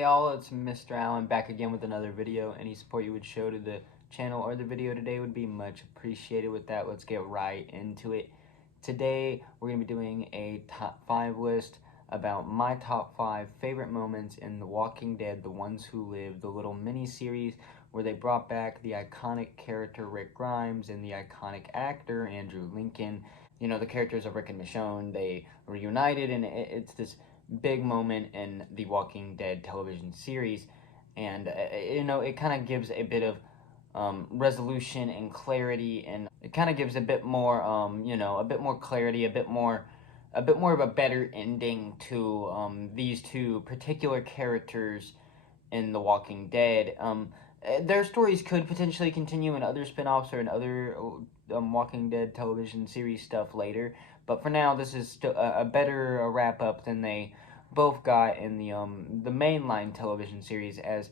Hey all, it's Mr. Allen back again with another video. Any support you would show to the channel or the video today would be much appreciated. With that, let's get right into it. Today, we're going to be doing a top 5 list about my top 5 favorite moments in The Walking Dead, The Ones Who Live, the little mini-series where they brought back the iconic character Rick Grimes and the iconic actor Andrew Lincoln. You know, the characters of Rick and Michonne, they reunited, and it's this big moment in the Walking Dead television series, and it kind of gives a bit of resolution and clarity, and it kind of gives a bit more, a bit more clarity, a bit more of a better ending to these two particular characters in The Walking Dead. Their stories could potentially continue in other spin-offs or in other Walking Dead television series stuff later, but for now, this is still a better wrap-up than they both got in the mainline television series, as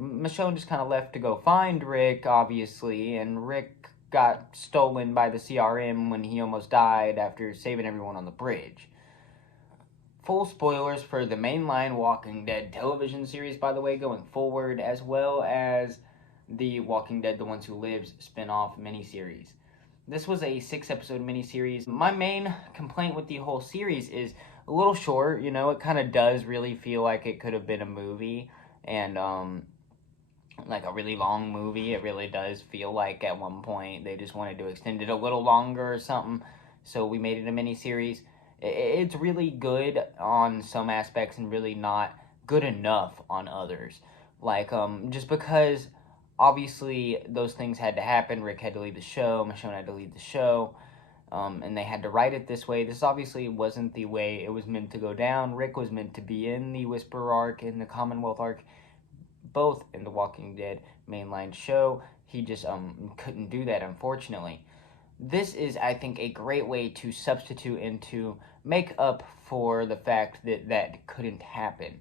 Michonne just kind of left to go find Rick, obviously, and Rick got stolen by the CRM when he almost died after saving everyone on the bridge. Full spoilers for the mainline Walking Dead television series, by the way, going forward, as well as the Walking Dead The Ones Who Lives spin-off miniseries. This was a 6-episode miniseries. My main complaint with the whole series is a little short. You know, it kind of does really feel like it could have been a movie, and like a really long movie. It really does feel like at one point they just wanted to extend it a little longer or something, so we made it a miniseries. It's really good on some aspects and really not good enough on others. Like, just because obviously those things had to happen. Rick had to leave the show, Michonne had to leave the show, and they had to write it this way. This obviously wasn't the way it was meant to go down. Rick was meant to be in the Whisperer arc, in the Commonwealth arc, both in the Walking Dead mainline show. He just couldn't do that, unfortunately. This is, I think, a great way to substitute and to make up for the fact that that couldn't happen.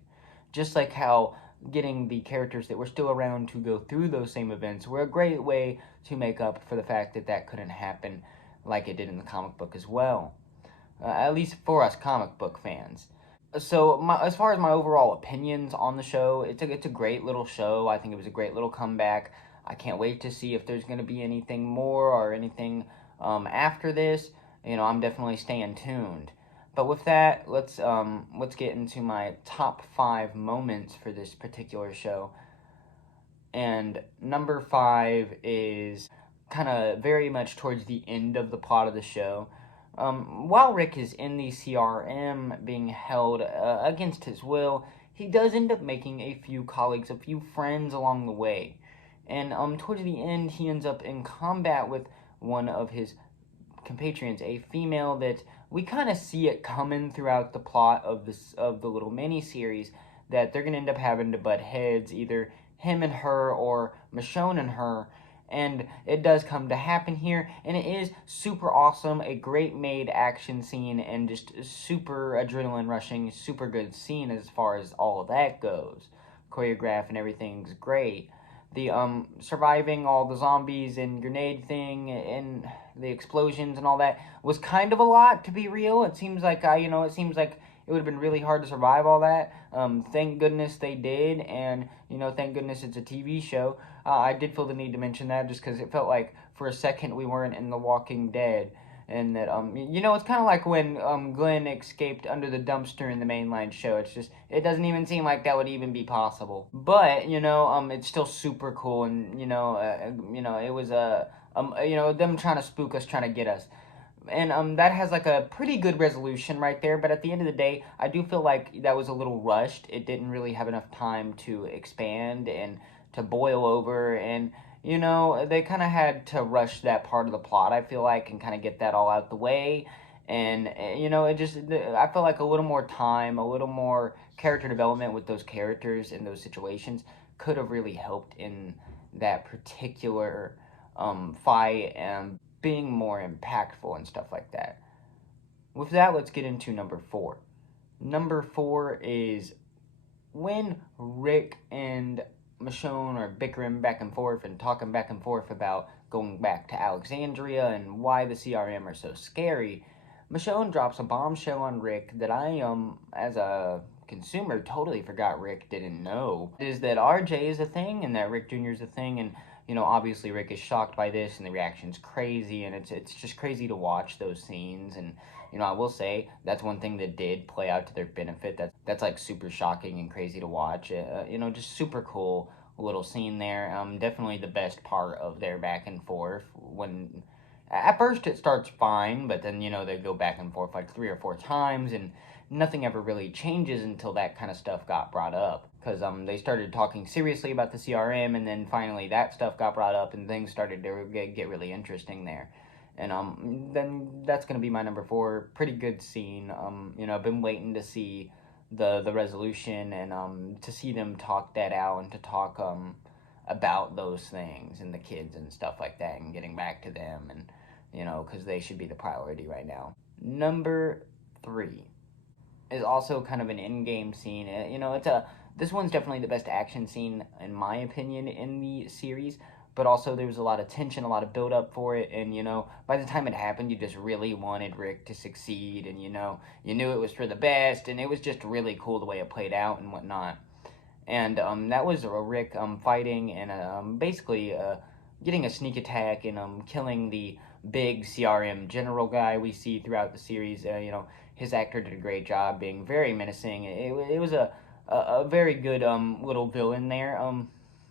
Just like how getting the characters that were still around to go through those same events were a great way to make up for the fact that that couldn't happen like it did in the comic book as well. At least for us comic book fans. So, as far as my overall opinions on the show, it's a great little show. I think it was a great little comeback. I can't wait to see if there's going to be anything more or anything after this. You know, I'm definitely staying tuned. But with that, let's get into my top 5 moments for this particular show. And number 5 is kind of very much towards the end of the plot of the show. While Rick is in the CRM being held against his will, he does end up making a few colleagues, a few friends along the way. And towards the end, he ends up in combat with one of his compatriots, a female that we kind of see it coming throughout the plot of the little mini-series, that they're going to end up having to butt heads, either him and her or Michonne and her. And it does come to happen here, and it is super awesome, a great made action scene, and just super adrenaline rushing, super good scene as far as all of that goes. Choreograph and everything's great. The surviving all the zombies and grenade thing and the explosions and all that was kind of a lot, to be real. It seems like it would have been really hard to survive all that. Thank goodness they did, and thank goodness it's a TV show. I did feel the need to mention that just because it felt like for a second we weren't in The Walking Dead, and that it's kind of like when Glenn escaped under the dumpster in the mainline show. It's just, it doesn't even seem like that would even be possible. But it's still super cool, and it was them trying to spook us, trying to get us. And that has like a pretty good resolution right there, but at the end of the day, I do feel like that was a little rushed. It didn't really have enough time to expand and to boil over, and they kind of had to rush that part of the plot, I feel like, and kind of get that all out the way. And I feel like a little more time, a little more character development with those characters in those situations could have really helped in that particular fight, and being more impactful and stuff like that. With that, let's get into number 4. Number 4 is when Rick and Michonne are bickering back and forth and talking back and forth about going back to Alexandria and why the CRM are so scary. Michonne drops a bombshell on Rick that I, as a consumer totally forgot Rick didn't know is that RJ is a thing and that Rick Jr. is a thing, and obviously Rick is shocked by this and the reaction's crazy, and it's just crazy to watch those scenes. And I will say that's one thing that did play out to their benefit. That's like super shocking and crazy to watch. Just super cool little scene there. Definitely the best part of their back and forth. When at first it starts fine, but then they go back and forth like 3 or 4 times, and nothing ever really changes until that kind of stuff got brought up. Because they started talking seriously about the CRM, and then finally that stuff got brought up, and things started to get really interesting there. And then that's gonna be my number 4. Pretty good scene. I've been waiting to see the resolution, and to see them talk that out, and to talk about those things and the kids and stuff like that, and getting back to them, and because they should be the priority right now. Number 3 is also kind of an in-game scene. This one's definitely the best action scene in my opinion in the series, but also there was a lot of tension, a lot of build up for it, and by the time it happened, you just really wanted Rick to succeed, and you knew it was for the best, and it was just really cool the way it played out and whatnot. And that was Rick fighting and basically getting a sneak attack and killing the big CRM general guy we see throughout the series. His actor did a great job being very menacing. It was a very good little villain there.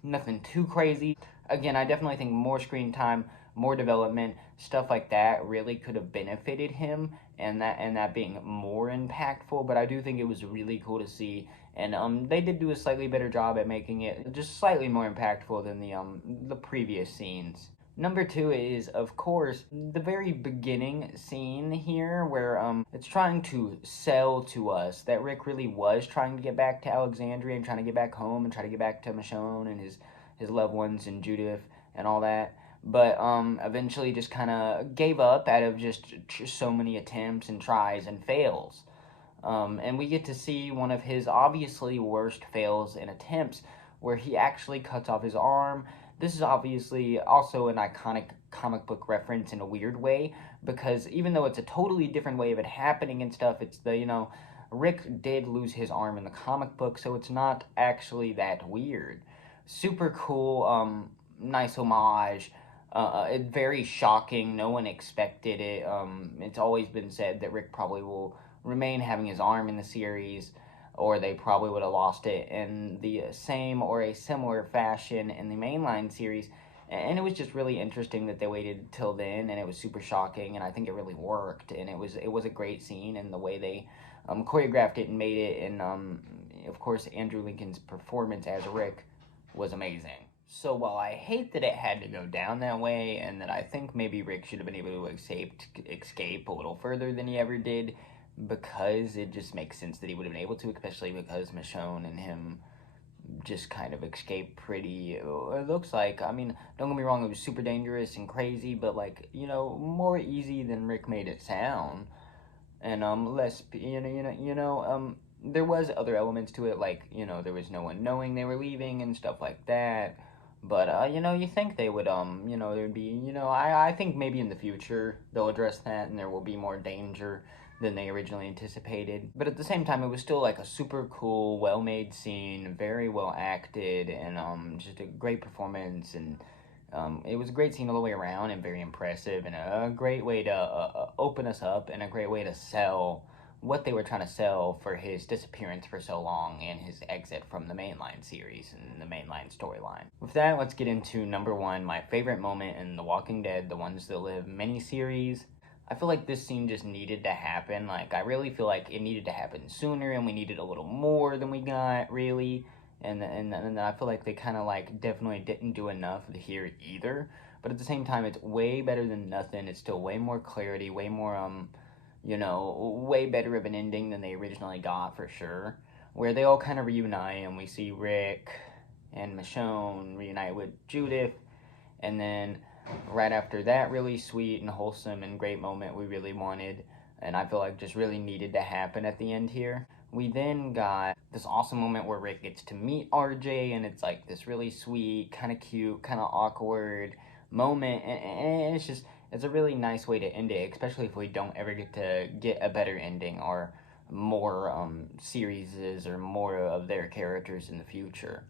Nothing too crazy. Again, I definitely think more screen time, more development, stuff like that really could have benefited him, and that being more impactful. But I do think it was really cool to see, and they did do a slightly better job at making it just slightly more impactful than the previous scenes. Number 2 is, of course, the very beginning scene here where it's trying to sell to us that Rick really was trying to get back to Alexandria and trying to get back home and try to get back to Michonne and his loved ones and Judith and all that. But eventually just kind of gave up out of just so many attempts and tries and fails. And we get to see one of his obviously worst fails and attempts where he actually cuts off his arm. This is obviously also an iconic comic book reference in a weird way, because even though it's a totally different way of it happening and stuff, it's Rick did lose his arm in the comic book, so it's not actually that weird. Super cool, nice homage. Very shocking. No one expected it. It's always been said that Rick probably will remain having his arm in the series, or they probably would have lost it in the same or a similar fashion in the mainline series. And it was just really interesting that they waited till then, and it was super shocking, and I think it really worked, and it was a great scene, and the way they choreographed it and made it, and of course Andrew Lincoln's performance as Rick was amazing. So while I hate that it had to go down that way, and that I think maybe Rick should have been able to escape a little further than he ever did, because it just makes sense that he would have been able to, especially because Michonne and him just kind of escaped pretty, it looks like. I mean, don't get me wrong, it was super dangerous and crazy, but more easy than Rick made it sound. And less, there was other elements to it, there was no one knowing they were leaving and stuff like that. But you think they would there'd be, I think maybe in the future they'll address that and there will be more danger than they originally anticipated. But at the same time, it was still like a super cool, well-made scene, very well acted, and just a great performance, and it was a great scene all the way around, and very impressive, and a great way to open us up, and a great way to sell what they were trying to sell for his disappearance for so long and his exit from the mainline series and the mainline storyline. With that, let's get into number 1, my favorite moment in The Walking Dead, The Ones That Live miniseries. I feel like this scene just needed to happen. I really feel like it needed to happen sooner, and we needed a little more than we got, really. And I feel like they kind of definitely didn't do enough here either. But at the same time, it's way better than nothing. It's still way more clarity, way more way better of an ending than they originally got, for sure. Where they all kind of reunite, and we see Rick and Michonne reunite with Judith, and then right after that really sweet and wholesome and great moment we really wanted, and I feel like just really needed to happen at the end here. We then got this awesome moment where Rick gets to meet RJ, and it's this really sweet, kind of cute, kind of awkward moment, and it's a really nice way to end it, especially if we don't ever get to get a better ending, or more series or more of their characters in the future,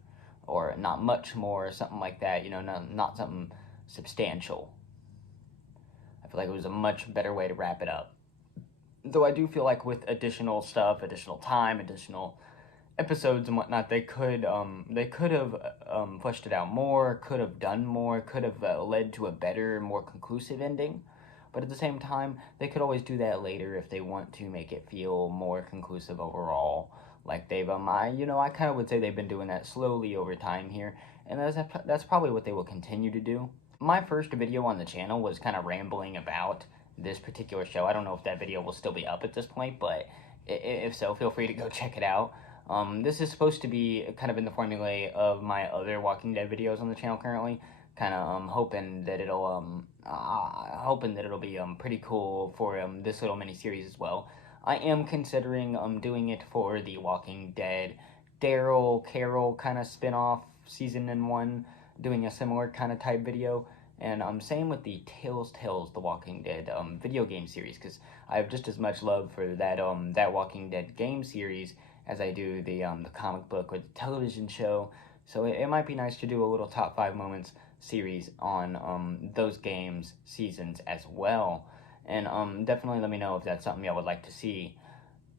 or not much more, something like that. Not something substantial. I feel like it was a much better way to wrap it up. Though I do feel like with additional stuff, additional time, additional episodes and whatnot, they could have fleshed it out more, could have done more, could have led to a better, more conclusive ending. But at the same time, they could always do that later if they want to make it feel more conclusive overall. Like they've I kind of would say they've been doing that slowly over time here, and that's probably what they will continue to do. My first video on the channel was kind of rambling about this particular show. I don't know if that video will still be up at this point, but if so, feel free to go check it out. This is supposed to be kind of in the formula of my other Walking Dead videos on the channel currently. Kind of hoping that it'll be pretty cool for this little mini series as well. I am considering doing it for the Walking Dead Daryl Carol kind of spin-off season in one, doing a similar kind of type video. And same with the Tales, the Walking Dead video game series, because I have just as much love for that Walking Dead game series as I do the comic book or the television show. So it might be nice to do a little top 5 moments series on those games seasons as well. And definitely let me know if that's something y'all would like to see.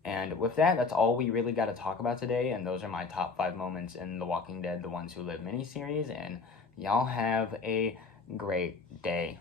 And with that, that's all we really got to talk about today. And those are my top 5 moments in The Walking Dead, The Ones Who Live miniseries. And y'all have a great day.